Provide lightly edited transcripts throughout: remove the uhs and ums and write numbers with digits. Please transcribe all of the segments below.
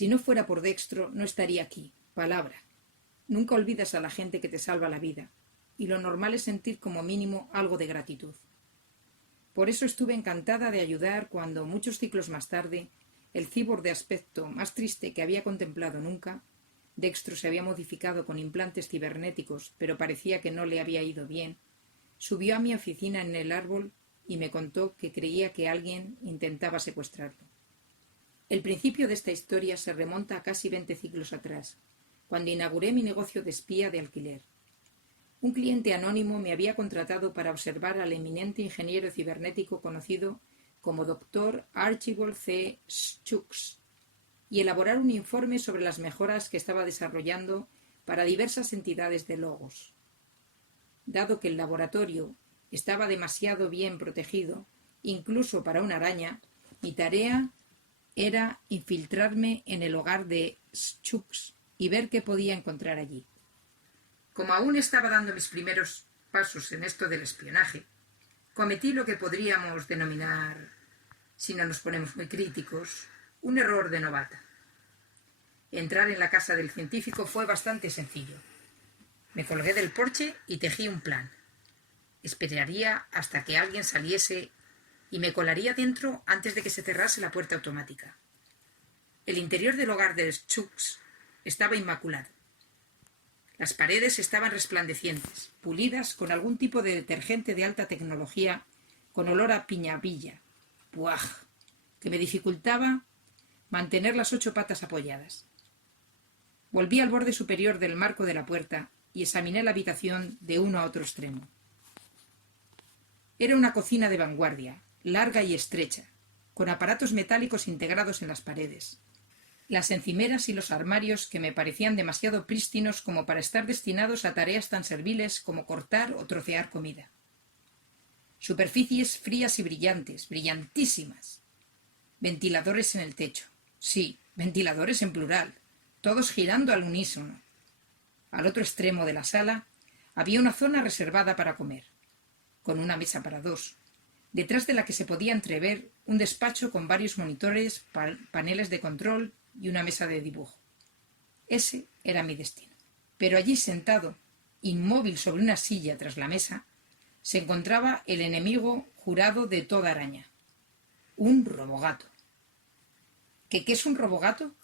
Si no fuera por Dextro, no estaría aquí. Palabra. Nunca olvidas a la gente que te salva la vida, y lo normal es sentir como mínimo algo de gratitud. Por eso estuve encantada de ayudar cuando, muchos ciclos más tarde, el cíborg de aspecto más triste que había contemplado nunca, Dextro se había modificado con implantes cibernéticos, pero parecía que no le había ido bien, subió a mi oficina en el árbol y me contó que creía que alguien intentaba secuestrarlo. El principio de esta historia se remonta a casi 20 ciclos atrás, cuando inauguré mi negocio de espía de alquiler. Un cliente anónimo me había contratado para observar al eminente ingeniero cibernético conocido como Dr. Archibald C. Schultz y elaborar un informe sobre las mejoras que estaba desarrollando para diversas entidades de Logos. Dado que el laboratorio estaba demasiado bien protegido, incluso para una araña, mi tarea era infiltrarme en el hogar de Schultz y ver qué podía encontrar allí. Como aún estaba dando mis primeros pasos en esto del espionaje, cometí lo que podríamos denominar, si no nos ponemos muy críticos, un error de novata. Entrar en la casa del científico fue bastante sencillo. Me colgué del porche y tejí un plan. Esperaría hasta que alguien saliese y me colaría dentro antes de que se cerrase la puerta automática. El interior del hogar de Schultz estaba inmaculado. Las paredes estaban resplandecientes, pulidas con algún tipo de detergente de alta tecnología con olor a piñavilla, ¡buah!, que me dificultaba mantener las 8 patas apoyadas. Volví al borde superior del marco de la puerta y examiné la habitación de uno a otro extremo. Era una cocina de vanguardia, larga y estrecha, con aparatos metálicos integrados en las paredes. Las encimeras y los armarios que me parecían demasiado prístinos como para estar destinados a tareas tan serviles como cortar o trocear comida. Superficies frías y brillantes, brillantísimas. Ventiladores en el techo. Sí, ventiladores en plural, todos girando al unísono. Al otro extremo de la sala había una zona reservada para comer, con una mesa para 2, detrás de la que se podía entrever un despacho con varios monitores, paneles de control y una mesa de dibujo. Ese era mi destino. Pero allí sentado, inmóvil sobre una silla tras la mesa, se encontraba el enemigo jurado de toda araña. Un robogato. ¿Qué es un robogato?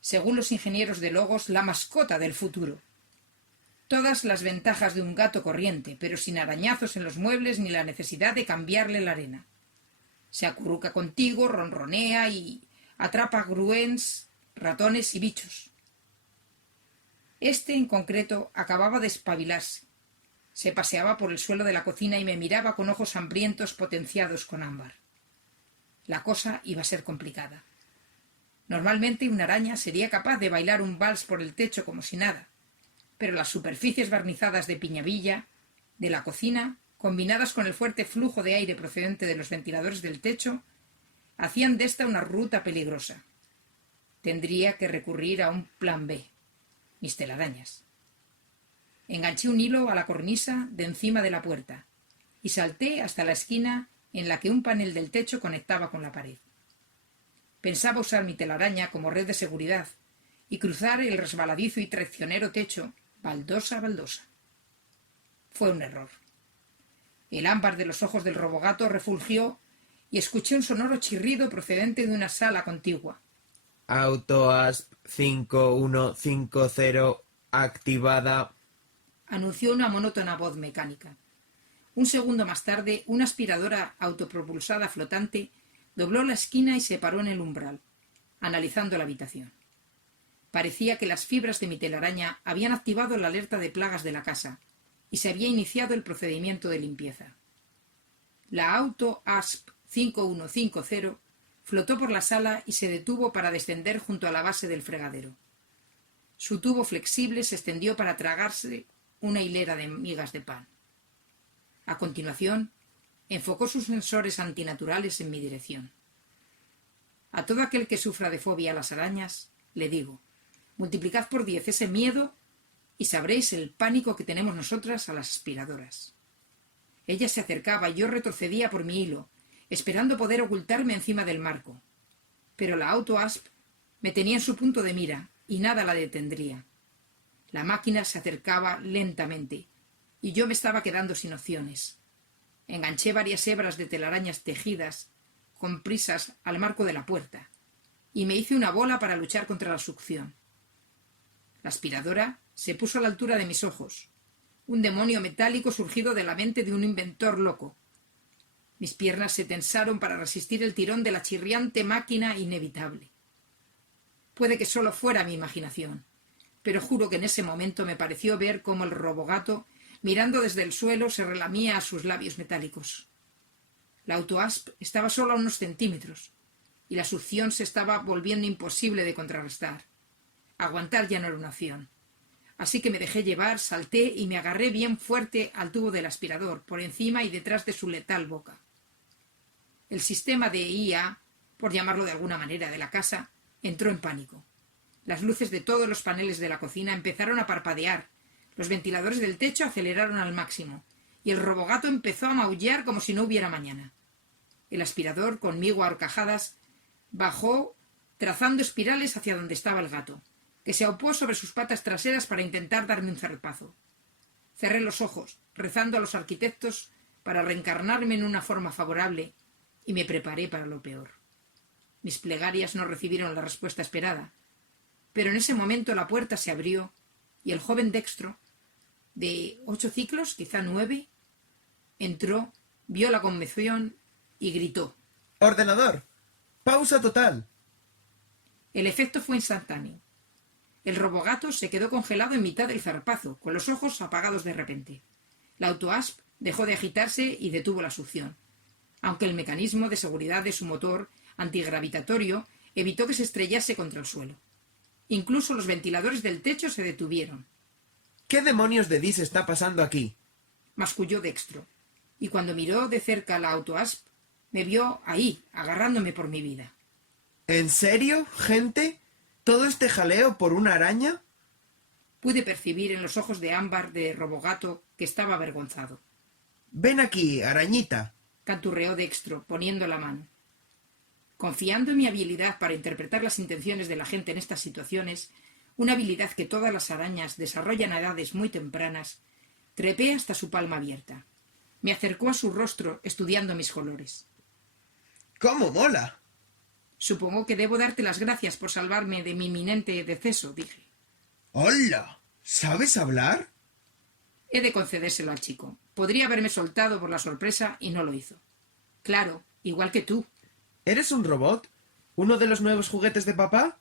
Según los ingenieros de Logos, la mascota del futuro. Todas las ventajas de un gato corriente, pero sin arañazos en los muebles ni la necesidad de cambiarle la arena. Se acurruca contigo, ronronea y atrapa gruens, ratones y bichos. Este, en concreto, acababa de espabilarse. Se paseaba por el suelo de la cocina y me miraba con ojos hambrientos potenciados con ámbar. La cosa iba a ser complicada. Normalmente una araña sería capaz de bailar un vals por el techo como si nada, pero las superficies barnizadas de piñavilla de la cocina, combinadas con el fuerte flujo de aire procedente de los ventiladores del techo, hacían de esta una ruta peligrosa. Tendría que recurrir a un plan B, mis telarañas. Enganché un hilo a la cornisa de encima de la puerta y salté hasta la esquina en la que un panel del techo conectaba con la pared. Pensaba usar mi telaraña como red de seguridad y cruzar el resbaladizo y traicionero techo baldosa a baldosa. Fue un error. El ámbar de los ojos del robogato refulgió y escuché un sonoro chirrido procedente de una sala contigua. AutoAsp 5150 activada, anunció una monótona voz mecánica. Un segundo más tarde, una aspiradora autopropulsada flotante dobló la esquina y se paró en el umbral, analizando la habitación. Parecía que las fibras de mi telaraña habían activado la alerta de plagas de la casa y se había iniciado el procedimiento de limpieza. La AutoAsp 5150 flotó por la sala y se detuvo para descender junto a la base del fregadero. Su tubo flexible se extendió para tragarse una hilera de migas de pan. A continuación, enfocó sus sensores antinaturales en mi dirección. A todo aquel que sufra de fobia a las arañas, le digo, multiplicad por 10 ese miedo y sabréis el pánico que tenemos nosotras a las aspiradoras. Ella se acercaba y yo retrocedía por mi hilo, esperando poder ocultarme encima del marco. Pero la AutoAsp Me tenía en su punto de mira, y nada la detendría. La máquina se acercaba lentamente, y yo me estaba quedando sin opciones. Enganché varias hebras de telarañas tejidas con prisas al marco de la puerta, y me hice una bola para luchar contra la succión. La aspiradora se puso a la altura de mis ojos, un demonio metálico surgido de la mente de un inventor loco. Mis piernas se tensaron para resistir el tirón de la chirriante máquina inevitable. Puede que solo fuera mi imaginación, pero juro que en ese momento me pareció ver cómo el robogato, mirando desde el suelo, se relamía a sus labios metálicos. La autoasp estaba solo a unos centímetros, y la succión se estaba volviendo imposible de contrarrestar. Aguantar ya no era una opción. Así que me dejé llevar, salté y me agarré bien fuerte al tubo del aspirador, por encima y detrás de su letal boca. El sistema de IA, por llamarlo de alguna manera, de la casa, entró en pánico. Las luces de todos los paneles de la cocina empezaron a parpadear, los ventiladores del techo aceleraron al máximo, y el robogato empezó a maullar como si no hubiera mañana. El aspirador, conmigo a horcajadas, bajó trazando espirales hacia donde estaba el gato, que se aupó sobre sus patas traseras para intentar darme un zarpazo. Cerré los ojos, rezando a los arquitectos para reencarnarme en una forma favorable, y me preparé para lo peor. Mis plegarias no recibieron la respuesta esperada, pero en ese momento la puerta se abrió y el joven Dextro, de 8 ciclos, quizá 9, entró, vio la conmoción y gritó. ¡Ordenador! ¡Pausa total! El efecto fue instantáneo. El robogato se quedó congelado en mitad del zarpazo, con los ojos apagados de repente. La autoasp dejó de agitarse y detuvo la succión, aunque el mecanismo de seguridad de su motor antigravitatorio evitó que se estrellase contra el suelo. Incluso los ventiladores del techo se detuvieron. ¿Qué demonios de Dis está pasando aquí? Masculló Dextro, y cuando miró de cerca la autoasp, me vio ahí, agarrándome por mi vida. ¿En serio, gente? ¿Todo este jaleo por una araña? Pude percibir en los ojos de ámbar de robogato que estaba avergonzado. Ven aquí, arañita, canturreó Dextro, poniendo la mano. Confiando en mi habilidad para interpretar las intenciones de la gente en estas situaciones, una habilidad que todas las arañas desarrollan a edades muy tempranas, trepé hasta su palma abierta. Me acercó a su rostro, estudiando mis colores. ¡Cómo mola! Supongo que debo darte las gracias por salvarme de mi inminente deceso, dije. ¡Hola! ¿Sabes hablar? He de concedérselo al chico. Podría haberme soltado por la sorpresa y no lo hizo. Claro, igual que tú. ¿Eres un robot? ¿Uno de los nuevos juguetes de papá?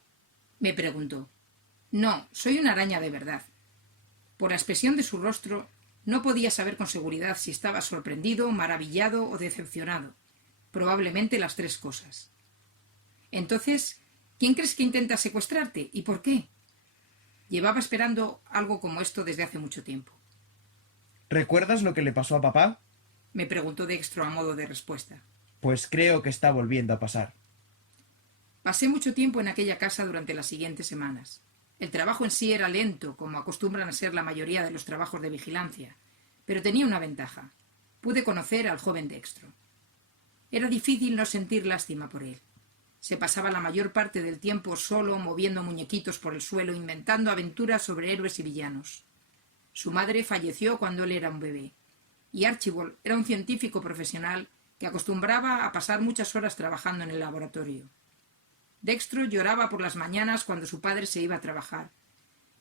Me preguntó. No, soy una araña de verdad. Por la expresión de su rostro, no podía saber con seguridad si estaba sorprendido, maravillado o decepcionado. Probablemente las 3 cosas. Entonces, ¿quién crees que intenta secuestrarte y por qué? Llevaba esperando algo como esto desde hace mucho tiempo. ¿Recuerdas lo que le pasó a papá? Me preguntó Dextro a modo de respuesta. Pues creo que está volviendo a pasar. Pasé mucho tiempo en aquella casa durante las siguientes semanas. El trabajo en sí era lento, como acostumbran a ser la mayoría de los trabajos de vigilancia, pero tenía una ventaja. Pude conocer al joven Dextro. Era difícil no sentir lástima por él. Se pasaba la mayor parte del tiempo solo, moviendo muñequitos por el suelo, inventando aventuras sobre héroes y villanos. Su madre falleció cuando él era un bebé, y Archibald era un científico profesional que acostumbraba a pasar muchas horas trabajando en el laboratorio. Dextro lloraba por las mañanas cuando su padre se iba a trabajar,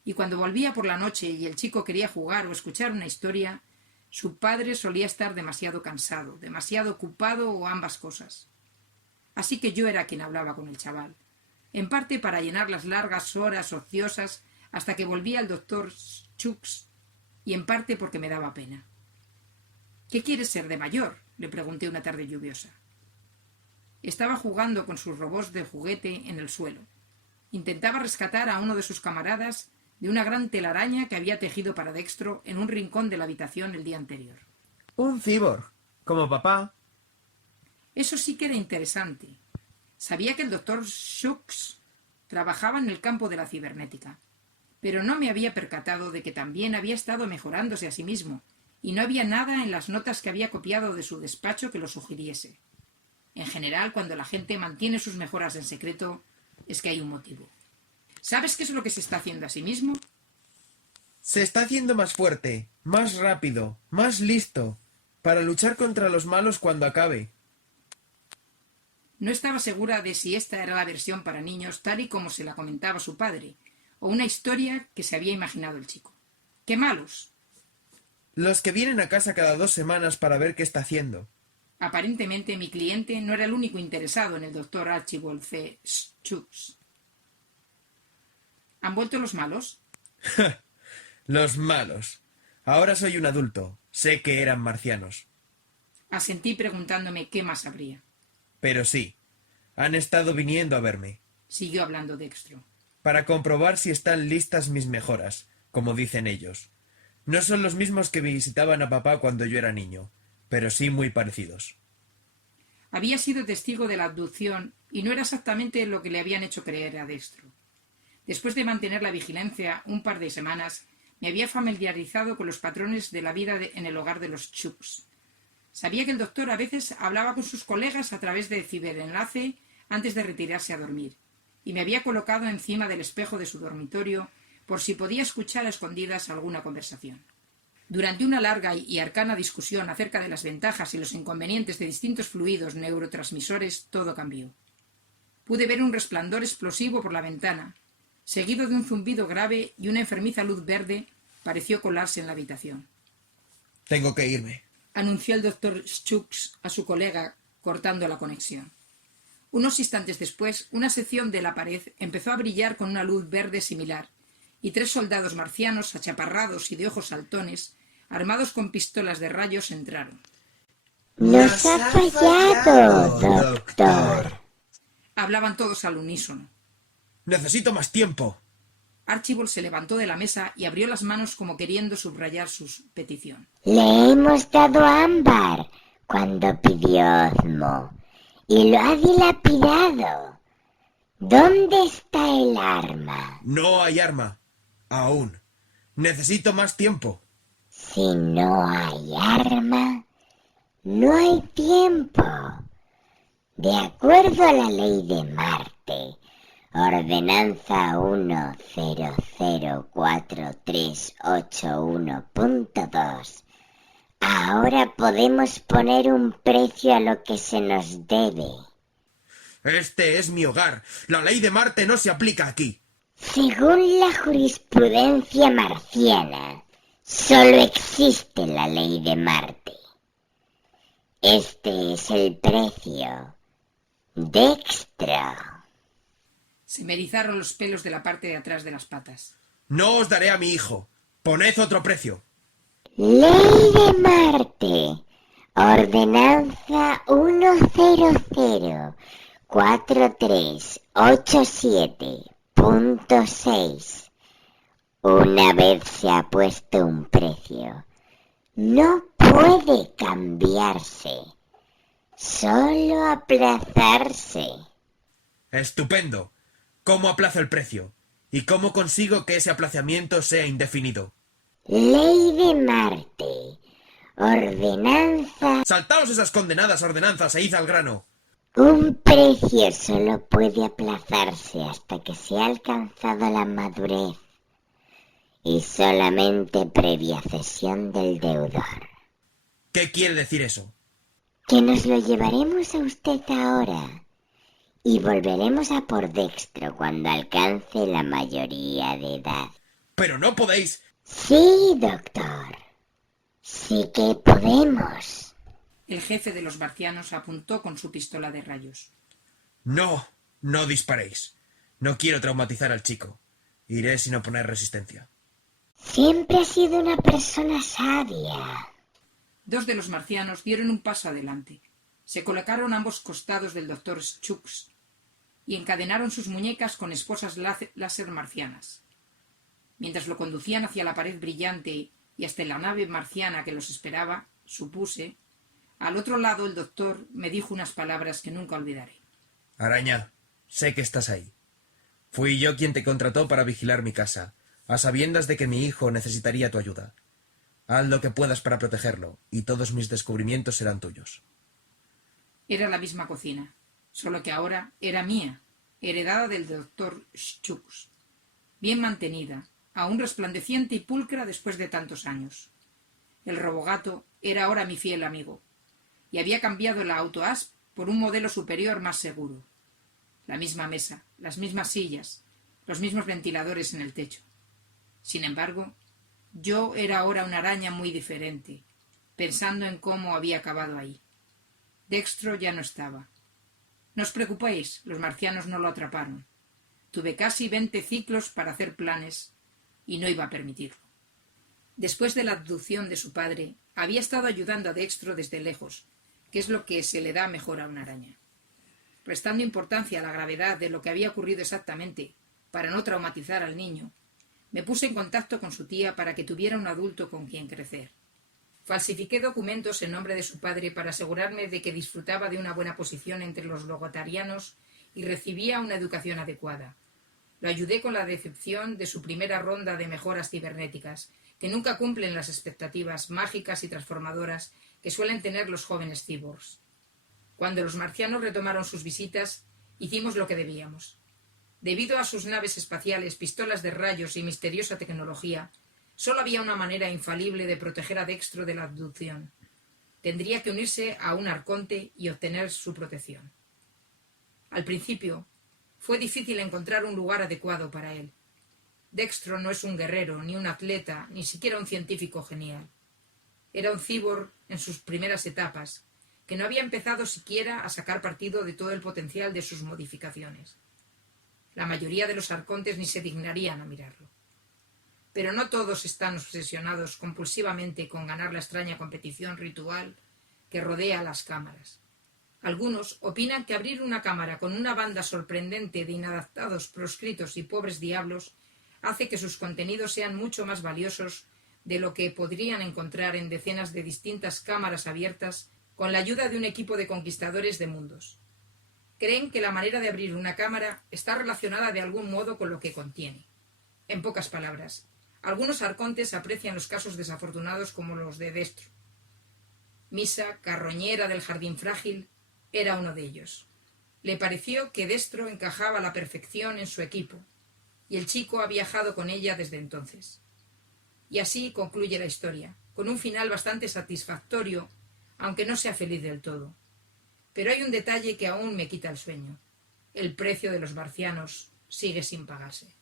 y cuando volvía por la noche y el chico quería jugar o escuchar una historia, su padre solía estar demasiado cansado, demasiado ocupado o ambas cosas. Así que yo era quien hablaba con el chaval, en parte para llenar las largas horas ociosas hasta que volvía el doctor Chucks, y en parte porque me daba pena. ¿Qué quieres ser de mayor?, le pregunté una tarde lluviosa. Estaba jugando con sus robots de juguete en el suelo. Intentaba rescatar a uno de sus camaradas de una gran telaraña que había tejido para Dextro en un rincón de la habitación el día anterior. Un cyborg, como papá. Eso sí que era interesante. Sabía que el doctor Shooks trabajaba en el campo de la cibernética, pero no me había percatado de que también había estado mejorándose a sí mismo, y no había nada en las notas que había copiado de su despacho que lo sugiriese. En general, cuando la gente mantiene sus mejoras en secreto, es que hay un motivo. ¿Sabes qué es lo que se está haciendo a sí mismo? Se está haciendo más fuerte, más rápido, más listo, para luchar contra los malos cuando acabe. No estaba segura de si esta era la versión para niños tal y como se la comentaba su padre, o una historia que se había imaginado el chico. ¡Qué malos! Los que vienen a casa cada 2 semanas para ver qué está haciendo. Aparentemente mi cliente no era el único interesado en el doctor Archibald C. Schultz. ¿Han vuelto los malos? Los malos. Ahora soy un adulto. Sé que eran marcianos. Asentí preguntándome qué más habría. Pero sí, han estado viniendo a verme. Siguió hablando Dextro. Para comprobar si están listas mis mejoras, como dicen ellos. No son los mismos que visitaban a papá cuando yo era niño, pero sí muy parecidos. Había sido testigo de la abducción y no era exactamente lo que le habían hecho creer a Dextro. Después de mantener la vigilancia un par de semanas, me había familiarizado con los patrones de la vida en el hogar de los Schultz. Sabía que el doctor a veces hablaba con sus colegas a través de ciberenlace antes de retirarse a dormir, y me había colocado encima del espejo de su dormitorio por si podía escuchar a escondidas alguna conversación. Durante una larga y arcana discusión acerca de las ventajas y los inconvenientes de distintos fluidos neurotransmisores, todo cambió. Pude ver un resplandor explosivo por la ventana, seguido de un zumbido grave, y una enfermiza luz verde pareció colarse en la habitación. Tengo que irme, anunció el doctor Schultz a su colega, cortando la conexión. Unos instantes después, una sección de la pared empezó a brillar con una luz verde similar, y 3 soldados marcianos achaparrados y de ojos saltones, armados con pistolas de rayos, entraron. ¡Nos ha fallado, doctor! Hablaban todos al unísono. Necesito más tiempo. Archibald se levantó de la mesa y abrió las manos como queriendo subrayar su petición. Le hemos dado ámbar cuando pidió Ozmo y lo ha dilapidado. ¿Dónde está el arma? No hay arma. Aún. Necesito más tiempo. Si no hay arma, no hay tiempo. De acuerdo a la ley de Marte, Ordenanza 1004381.2. Ahora podemos poner un precio a lo que se nos debe. Este es mi hogar. La ley de Marte no se aplica aquí. Según la jurisprudencia marciana, solo existe la ley de Marte. Este es el precio. Dextro. Se me erizaron los pelos de la parte de atrás de las patas. No os daré a mi hijo. Poned otro precio. Ley de Marte. Ordenanza 1004387.6. Una vez se ha puesto un precio, no puede cambiarse, solo aplazarse. Estupendo. ¿Cómo aplazo el precio? ¿Y cómo consigo que ese aplazamiento sea indefinido? Ley de Marte. Ordenanza. ¡Saltaos esas condenadas ordenanzas e id al grano! Un precio solo puede aplazarse hasta que se ha alcanzado la madurez y solamente previa cesión del deudor. ¿Qué quiere decir eso? Que nos lo llevaremos a usted ahora y volveremos a por Dextro cuando alcance la mayoría de edad. ¡Pero no podéis! Sí, doctor. Sí que podemos. El jefe de los marcianos apuntó con su pistola de rayos. No, no disparéis. No quiero traumatizar al chico. Iré sin oponer resistencia. Siempre ha sido una persona sabia. 2 de los marcianos dieron un paso adelante. Se colocaron a ambos costados del doctor Schultz y encadenaron sus muñecas con esposas láser marcianas. Mientras lo conducían hacia la pared brillante y hasta la nave marciana que los esperaba, supuse, al otro lado el doctor me dijo unas palabras que nunca olvidaré. Araña, sé que estás ahí. Fui yo quien te contrató para vigilar mi casa, a sabiendas de que mi hijo necesitaría tu ayuda. Haz lo que puedas para protegerlo, y todos mis descubrimientos serán tuyos. Era la misma cocina, solo que ahora era mía, heredada del doctor Schutz, bien mantenida, aún resplandeciente y pulcra después de tantos años. El robogato era ahora mi fiel amigo, y había cambiado la Auto-Asp por un modelo superior más seguro. La misma mesa, las mismas sillas, los mismos ventiladores en el techo. Sin embargo, yo era ahora una araña muy diferente, pensando en cómo había acabado ahí. Dextro ya no estaba. No os preocupéis, los marcianos no lo atraparon. Tuve casi 20 ciclos para hacer planes y no iba a permitirlo. Después de la abducción de su padre, había estado ayudando a Dextro desde lejos, que es lo que se le da mejor a una araña. Restando importancia a la gravedad de lo que había ocurrido exactamente, para no traumatizar al niño, me puse en contacto con su tía para que tuviera un adulto con quien crecer. Falsifiqué documentos en nombre de su padre para asegurarme de que disfrutaba de una buena posición entre los logotarianos y recibía una educación adecuada. Lo ayudé con la decepción de su primera ronda de mejoras cibernéticas, que nunca cumplen las expectativas mágicas y transformadoras que suelen tener los jóvenes cyborgs. Cuando los marcianos retomaron sus visitas, hicimos lo que debíamos. Debido a sus naves espaciales, pistolas de rayos y misteriosa tecnología, solo había una manera infalible de proteger a Dextro de la abducción. Tendría que unirse a un arconte y obtener su protección. Al principio, fue difícil encontrar un lugar adecuado para él. Dextro no es un guerrero, ni un atleta, ni siquiera un científico genial. Era un cyborg en sus primeras etapas, que no había empezado siquiera a sacar partido de todo el potencial de sus modificaciones. La mayoría de los arcontes ni se dignarían a mirarlo. Pero no todos están obsesionados compulsivamente con ganar la extraña competición ritual que rodea a las cámaras. Algunos opinan que abrir una cámara con una banda sorprendente de inadaptados, proscritos y pobres diablos hace que sus contenidos sean mucho más valiosos de lo que podrían encontrar en decenas de distintas cámaras abiertas con la ayuda de un equipo de conquistadores de mundos. Creen que la manera de abrir una cámara está relacionada de algún modo con lo que contiene. En pocas palabras, algunos arcontes aprecian los casos desafortunados como los de Dextro. Misa, carroñera del jardín frágil, era uno de ellos. Le pareció que Dextro encajaba a la perfección en su equipo, y el chico ha viajado con ella desde entonces. Y así concluye la historia, con un final bastante satisfactorio, aunque no sea feliz del todo. Pero hay un detalle que aún me quita el sueño. El precio de los marcianos sigue sin pagarse.